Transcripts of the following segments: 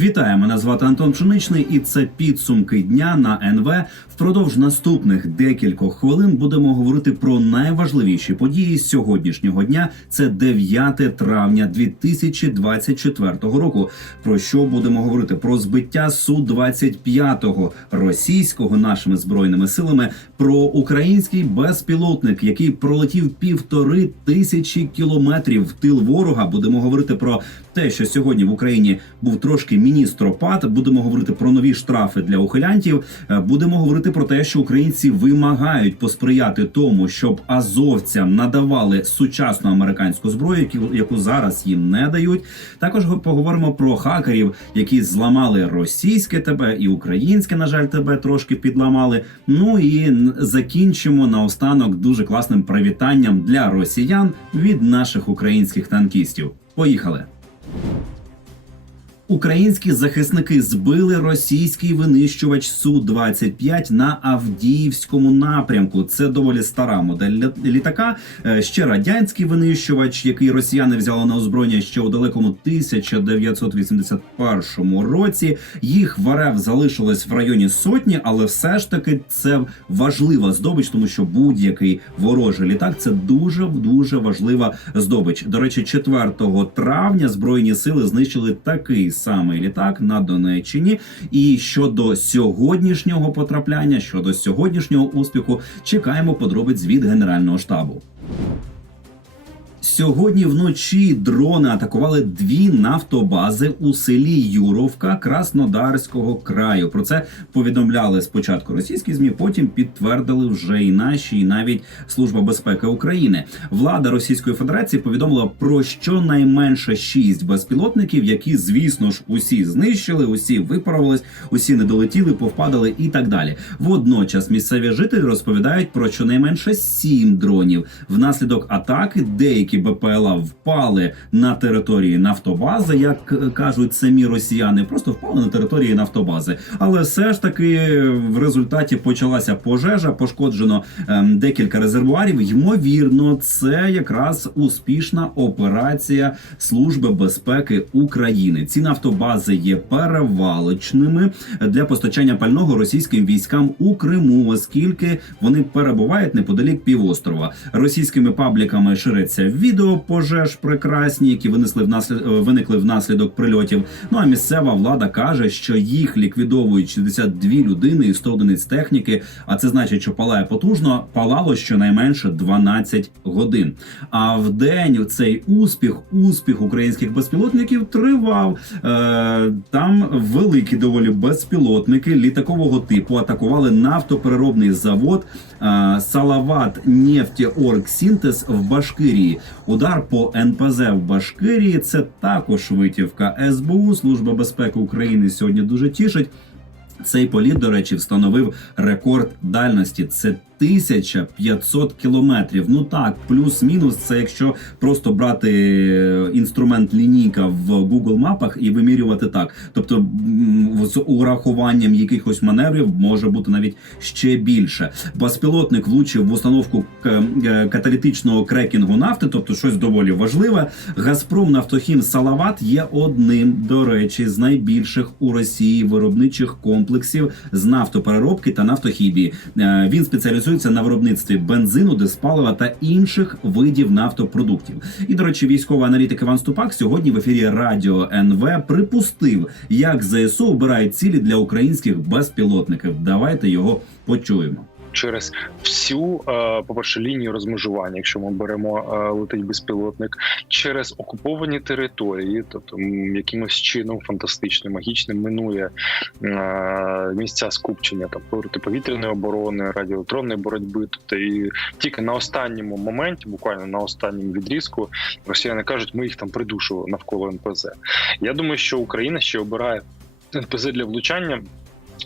Вітаю, мене звати Антон Пшеничний, і це підсумки дня на НВ. Впродовж наступних декількох хвилин будемо говорити про найважливіші події сьогоднішнього дня. Це 9 травня 2024 року. Про що будемо говорити? Про збиття су 25 російського нашими збройними силами, про український безпілотник, який пролетів півтори тисячі кілометрів в тил ворога. Будемо говорити про те, що сьогодні в Україні був трошки міністропад. Будемо говорити про нові штрафи для ухилянтів. Е, Будемо говорити про те, що українці вимагають посприяти тому, щоб азовцям надавали сучасну американську зброю, яку- зараз їм не дають. Також поговоримо про хакерів, які зламали російське ТБ і українське, на жаль, ТБ трошки підламали. Ну і закінчимо наостанок дуже класним привітанням для росіян від наших українських танкістів. Поїхали! you Українські захисники збили російський винищувач су 25 на Авдіївському напрямку. Це доволі стара модель літака. Е, Ще радянський винищувач, який росіяни взяли на озброєння ще у далекому 1981 році. Їх в РФ залишилось в районі сотні, але все ж таки це важлива здобич, тому що будь-який ворожий літак це дуже дуже важлива здобич. До речі, 4 травня збройні сили знищили такий самий літак на Донеччині. І щодо сьогоднішнього потрапляння, щодо сьогоднішнього успіху, чекаємо подробиць від генерального штабу. Сьогодні вночі дрони атакували дві нафтобази у селі Юровка Краснодарського краю. Про це повідомляли спочатку російські змі, потім підтвердили вже і наші, і навіть Служба безпеки України. Влада Російської Федерації повідомила про щонайменше шість безпілотників, які, звісно ж, усі знищили, усі випарувались, усі не долетіли, повпадали і так далі. Водночас місцеві жителі розповідають про щонайменше сім дронів. Внаслідок атаки деякі БПЛА впали на території нафтобази, як кажуть самі росіяни, просто впали на території нафтобази. Але все ж таки в результаті почалася пожежа, пошкоджено ем, декілька резервуарів. Ймовірно, це якраз успішна операція Служби безпеки України. Ці нафтобази є перевалочними для постачання пального російським військам у Криму, оскільки вони перебувають неподалік півострова. Російськими пабліками шириться відео пожеж прекрасні, які винесли внаслід... е, виникли внаслідок прильотів. Ну а місцева влада каже, що їх ліквідовують 62 людини і 100 одиниць техніки. А це значить, що палає потужно, палало щонайменше 12 годин. А в день цей успіх, успіх українських безпілотників тривав. Е, там великі доволі безпілотники літакового типу атакували нафтопереробний завод е, Салават Нефтеоргсінтез в Башкирії. Удар по НПЗ в Башкирії це також витівка СБУ. Служба безпеки України сьогодні дуже тішить. Цей політ, до речі, встановив рекорд дальності. Це 1500 кілометрів. Ну так, плюс-мінус. Це якщо просто брати е, інструмент лінійка в Google мапах і вимірювати так. Тобто з урахуванням якихось маневрів може бути навіть ще більше. Безпілотник влучив в установку е, каталітичного крекінгу нафти, тобто щось доволі важливе. Газпром Нафтохім Салават є одним, до речі, з найбільших у Росії виробничих комплексів з нафтопереробки та нафтохімії. Е, Він спеціалізується на виробництві бензину, диспалива та інших видів нафтопродуктів. І до речі, військовий аналітик Іван Ступак сьогодні в ефірі Радіо НВ припустив, як ЗСУ обирають цілі для українських безпілотників. Давайте його почуємо. Через всю, е, по-перше, лінію розмежування, якщо ми беремо е, летить безпілотник, через окуповані території, тобто якимось чином фантастичним, магічним минує е, місця скупчення там протиповітряної оборони, радіоелектронної боротьби. Тобто і тільки на останньому моменті, буквально на останньому відрізку, росіяни кажуть, ми їх там придушували навколо НПЗ. Я думаю, що Україна ще обирає НПЗ для влучання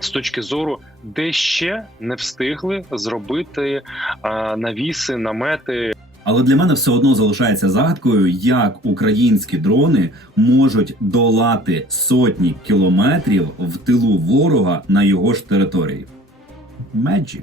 з точки зору, де ще не встигли зробити а, навіси, намети, Але для мене все одно залишається загадкою, як українські дрони можуть долати сотні кілометрів в тилу ворога на його ж території. Magic.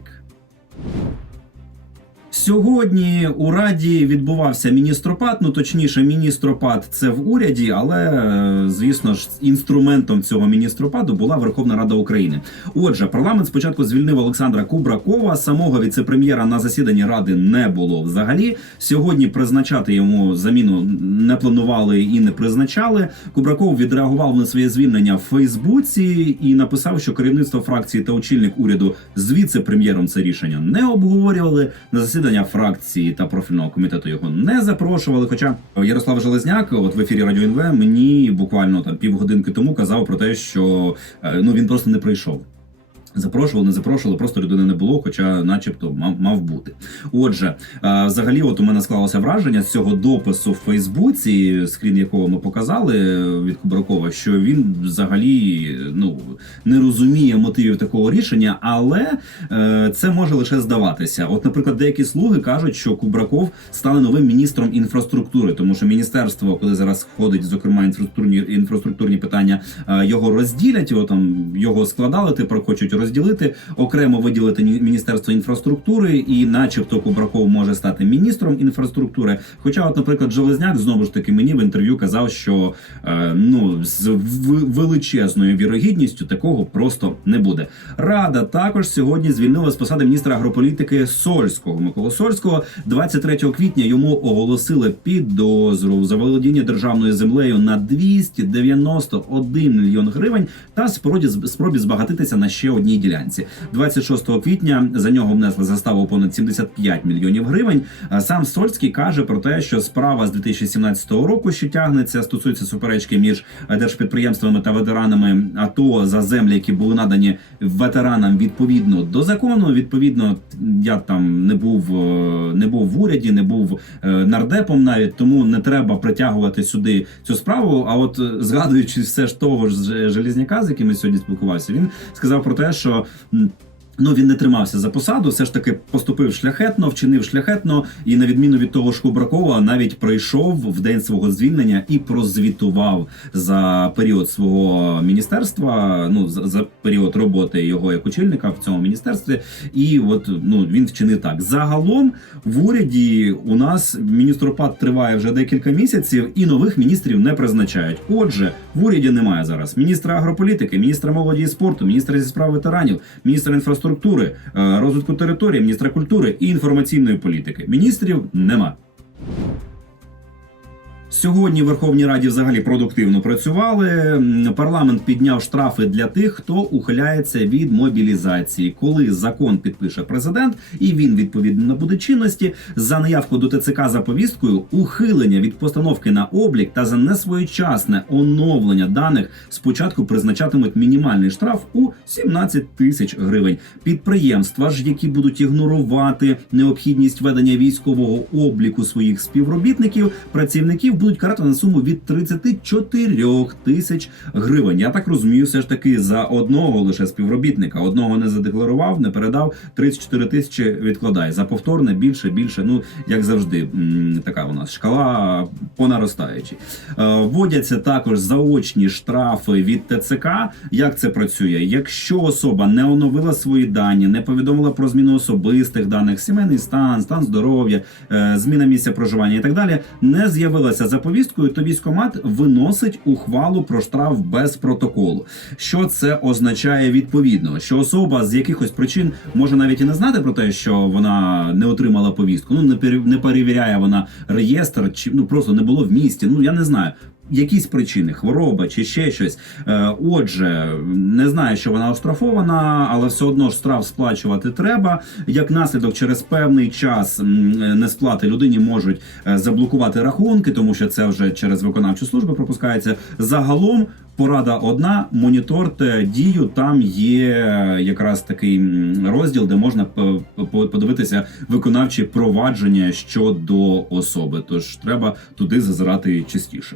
Сьогодні у раді відбувався міністропад. Ну точніше, міністропад це в уряді, але е, звісно ж, інструментом цього міністропаду була Верховна Рада України. Отже, парламент спочатку звільнив Олександра Кубракова. Самого віцепрем'єра на засіданні ради не було взагалі. Сьогодні призначати йому заміну не планували і не призначали. Кубраков відреагував на своє звільнення в Фейсбуці і написав, що керівництво фракції та очільник уряду з віце-прем'єром це рішення не обговорювали. На засідання фракції та профільного комітету його не запрошували. Хоча Ярослав Железняк, от в ефірі Радіо НВ, мені буквально там півгодинки тому казав про те, що е, ну він просто не прийшов. Запрошували, не запрошували, просто людини не було, хоча, начебто, мав, мав бути. Отже, е, взагалі, от у мене склалося враження з цього допису в Фейсбуці, скрін якого ми показали е, від Кубракова, що він взагалі ну не розуміє мотивів такого рішення, але е, це може лише здаватися. От, наприклад, деякі слуги кажуть, що Кубраков стане новим міністром інфраструктури, тому що міністерство, коли зараз входить, зокрема, інфраструктурні інфраструктурні питання, його розділять, його там його складали, тепер хочуть розділити, окремо виділити міністерство інфраструктури, і, начебто, Кубраков може стати міністром інфраструктури. Хоча, от, наприклад, Железняк знову ж таки мені в інтерв'ю казав, що е, ну з величезною вірогідністю такого просто не буде. Рада також сьогодні звільнила з посади міністра агрополітики Сольського Миколу Сольського. 23 квітня йому оголосили підозру в заволодінні державною землею на 291 мільйон гривень та спробі збагатитися на ще одній ділянці. 26 квітня за нього внесли заставу понад 75 мільйонів гривень. Сам Сольський каже про те, що справа з 2017 року, що тягнеться, стосується суперечки між держпідприємствами та ветеранами АТО за землі, які були надані ветеранам відповідно до закону. Відповідно, я там не був е, не був в уряді, не був е, нардепом навіть, тому не треба притягувати сюди цю справу. А от е, згадуючи все ж того Ж- Желізняка, з яким я сьогодні спілкувався, він сказав про те, що. Ну, він не тримався за посаду, все ж таки поступив шляхетно, вчинив шляхетно, і на відміну від того ж Кубракова, навіть прийшов в день свого звільнення і прозвітував за період свого міністерства. Ну за, за період роботи його як очільника в цьому міністерстві. І от ну він вчинив так. Загалом в уряді у нас міністропад триває вже декілька місяців, і нових міністрів не призначають. Отже, в уряді немає зараз міністра агрополітики, міністра молоді і спорту, міністра зі справ ветеранів, міністра інфраструктури, е, розвитку території, міністра культури і інформаційної політики. Міністрів нема. Сьогодні в Верховній Раді взагалі продуктивно працювали. Парламент підняв штрафи для тих, хто ухиляється від мобілізації. Коли закон підпише президент, і він відповідно набуде чинності за неявку до ТЦК за повісткою, ухилення від постановки на облік та за несвоєчасне оновлення даних спочатку призначатимуть мінімальний штраф у 17 тисяч гривень. Підприємства ж, які будуть ігнорувати необхідність ведення військового обліку своїх співробітників, працівників будуть карати на суму від 34 тисяч гривень. Я так розумію, все ж таки за одного лише співробітника. Одного не задекларував, не передав 34 тисячі відкладає. За повторне більше, більше. Ну як завжди, така у нас шкала по наростаючій. Е, Вводяться також заочні штрафи від ТЦК. Як це працює? Якщо особа не оновила свої дані, не повідомила про зміну особистих даних, сімейний стан, стан здоров'я, е, зміна місця проживання і так далі, не з'явилася за повісткою, то військомат виносить ухвалу про штраф без протоколу. Що це означає відповідно? Що особа з якихось причин може навіть і не знати про те, що вона не отримала повістку. Ну не пере- не перевіряє вона реєстр, чи ну просто не було в місті. Ну я не знаю. Якісь причини, хвороба чи ще щось. Е, Отже, не знаю, що вона оштрафована, але все одно ж штраф сплачувати треба. Як наслідок, через певний час несплати людині можуть е, заблокувати рахунки, тому що це вже через виконавчу службу пропускається. Загалом порада одна: моніторте дію. Там є якраз такий розділ, де можна подивитися виконавчі провадження щодо особи. Тож треба туди зазирати частіше.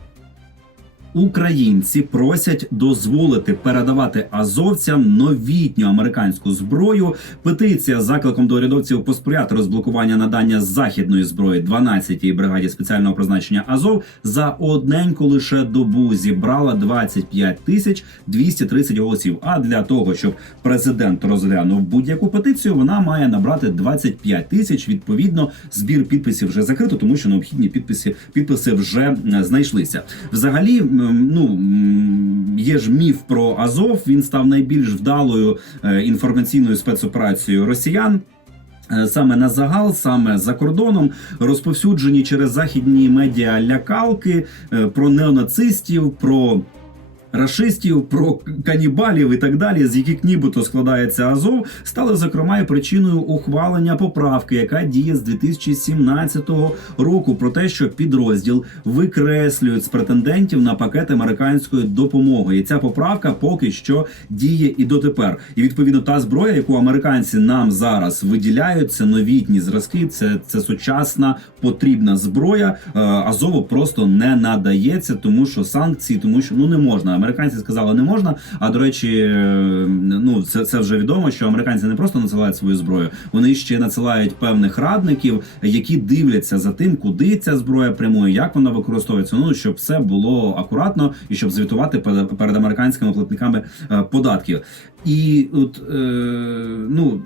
Українці просять дозволити передавати азовцям новітню американську зброю. Петиція з закликом до урядовців посприяти розблокування надання західної зброї 12-й бригаді спеціального призначення Азов за одненьку лише добу зібрала 25 тисяч 230 голосів. А для того, щоб президент розглянув будь-яку петицію, вона має набрати 25 тисяч. Відповідно, збір підписів вже закрито, тому що необхідні підписи підписи вже е, знайшлися. Взагалі, ну є ж міф про Азов. Він став найбільш вдалою е, інформаційною спецоперацією росіян. Е, Саме на загал, саме за кордоном, розповсюджені через західні медіа лякалки е, про неонацистів, про рашистів, про канібалів і так далі, з яких нібито складається Азов, стали зокрема і причиною ухвалення поправки, яка діє з 2017 року, про те, що підрозділ викреслюють з претендентів на пакет американської допомоги. І ця поправка поки що діє і дотепер. І відповідно та зброя, яку американці нам зараз виділяють, це новітні зразки, це, це сучасна потрібна зброя. Е, Азову просто не надається, тому що санкції, тому що ну не можна. Американці сказали, не можна. А до речі, е, ну це, це вже відомо, що американці не просто надсилають свою зброю, вони ще надсилають певних радників, які дивляться за тим, куди ця зброя прямує, як вона використовується. Ну щоб все було акуратно і щоб звітувати перед американськими платниками е, податків. І от е, ну.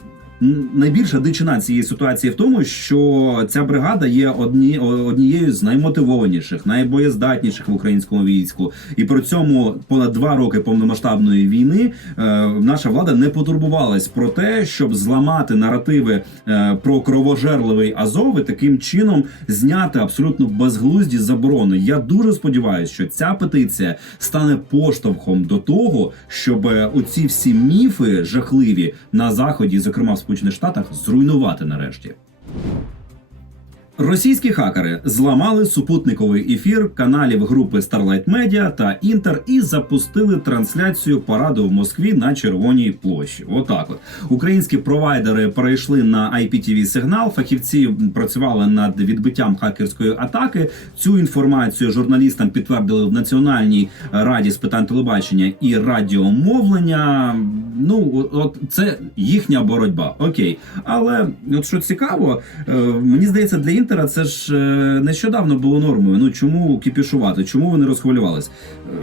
Найбільша дичина цієї ситуації в тому, що ця бригада є одні, однією з наймотивованіших, найбоєздатніших в українському війську, і при цьому понад два роки повномасштабної війни е, наша влада не потурбувалась про те, щоб зламати наративи е, про кровожерливий Азов і таким чином зняти абсолютно безглузді заборони. Я дуже сподіваюся, що ця петиція стане поштовхом до того, щоб е, оці всі міфи жахливі на заході, зокрема в Сполучених Штатах, зруйнувати нарешті. Російські хакери зламали супутниковий ефір каналів групи Starlight Media та Інтер і запустили трансляцію параду в Москві на Червоній площі. Отак, от українські провайдери перейшли на IPTV сигнал. Фахівці працювали над відбиттям хакерської атаки. Цю інформацію журналістам підтвердили в Національній раді з питань телебачення і радіомовлення. Ну, от це їхня боротьба. Окей, але от що цікаво, е, мені здається, для інтера це ж е, нещодавно було нормою. Ну чому кіпішувати? Чому вони розхвилювались?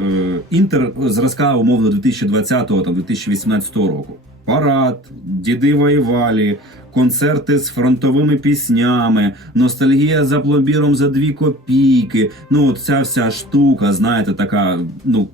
Е, Інтер зразка умовно 2020 там 2018 року. Парад, діди воювали, концерти з фронтовими піснями, ностальгія за пломбіром за дві копійки. Ну, от ця вся штука, знаєте, така, ну.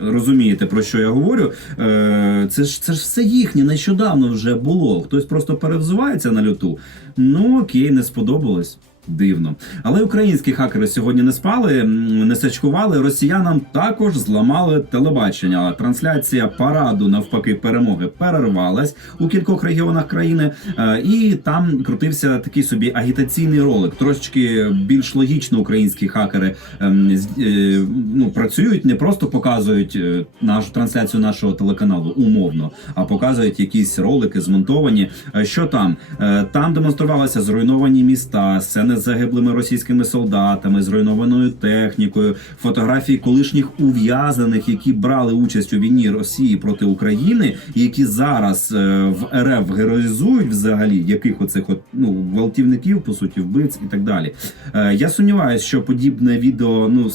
Розумієте, про що я говорю? Е, це ж це ж все їхнє нещодавно вже було. Хтось просто перевзувається на люту. Ну окей, не сподобалось. Дивно, але українські хакери сьогодні не спали, не сачкували. Росіянам також зламали телебачення. Трансляція параду навпаки перемоги перервалась у кількох регіонах країни, е, і там крутився такий собі агітаційний ролик. Трошечки більш логічно українські хакери ем, е, ну працюють, не просто показують е, нашу трансляцію нашого телеканалу умовно, а показують якісь ролики змонтовані. Що там? Там демонструвалися зруйновані міста, сцени з загиблими російськими солдатами, зруйнованою технікою, фотографії колишніх ув'язнених, які брали участь у війні Росії проти України, які зараз е, в РФ героїзують взагалі яких оцих от ну гвалтівників, по суті, вбивць і так далі. Е, Я сумніваюся, що подібне відео ну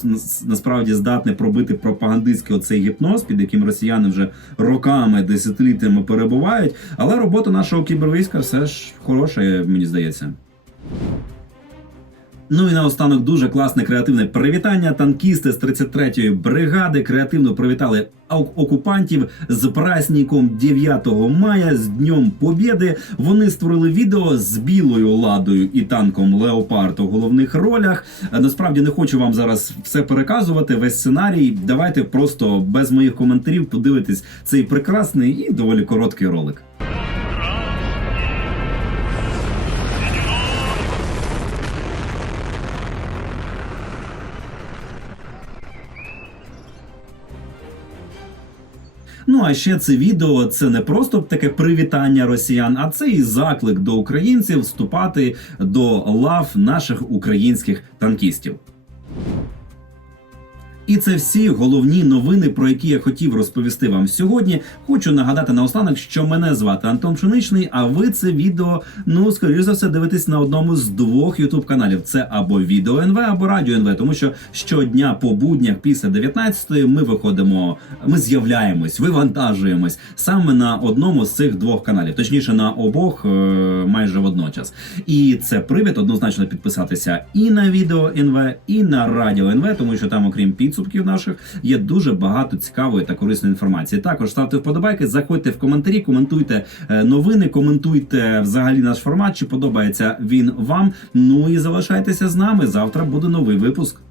насправді здатне пробити пропагандистський оцей гіпноз, під яким росіяни вже роками, десятиліттями перебувають. Але робота нашого кібервійська все ж хороша, мені здається. Ну і наостанок дуже класне креативне привітання. Танкісти з 33-ї бригади креативно привітали ок- окупантів з праздником 9 мая з Днем Побєди. Вони створили відео з білою ладою і танком Леопард у головних ролях. Е, Насправді не хочу вам зараз все переказувати. Весь сценарій. Давайте просто без моїх коментарів подивитись цей прекрасний і доволі короткий ролик. Ну а ще це відео це не просто таке привітання росіян, а це і заклик до українців вступати до лав наших українських танкістів. І це всі головні новини, про які я хотів розповісти вам сьогодні. Хочу нагадати наостанок, що мене звати Антон Пшеничний. А ви це відео, ну скоріш за все, дивитесь на одному з двох ютуб каналів. Це або відео НВ, або радіо НВ, тому що щодня по буднях після 19-ї ми виходимо, ми з'являємось, вивантажуємось саме на одному з цих двох каналів, точніше на обох е, майже водночас. І це привід однозначно підписатися і на відео НВ, і на радіо НВ, тому що там, окрім підсумків наших, є дуже багато цікавої та корисної інформації. Також ставте вподобайки, заходьте в коментарі, коментуйте е, новини, коментуйте взагалі наш формат, чи подобається він вам. Ну і залишайтеся з нами. Завтра буде новий випуск.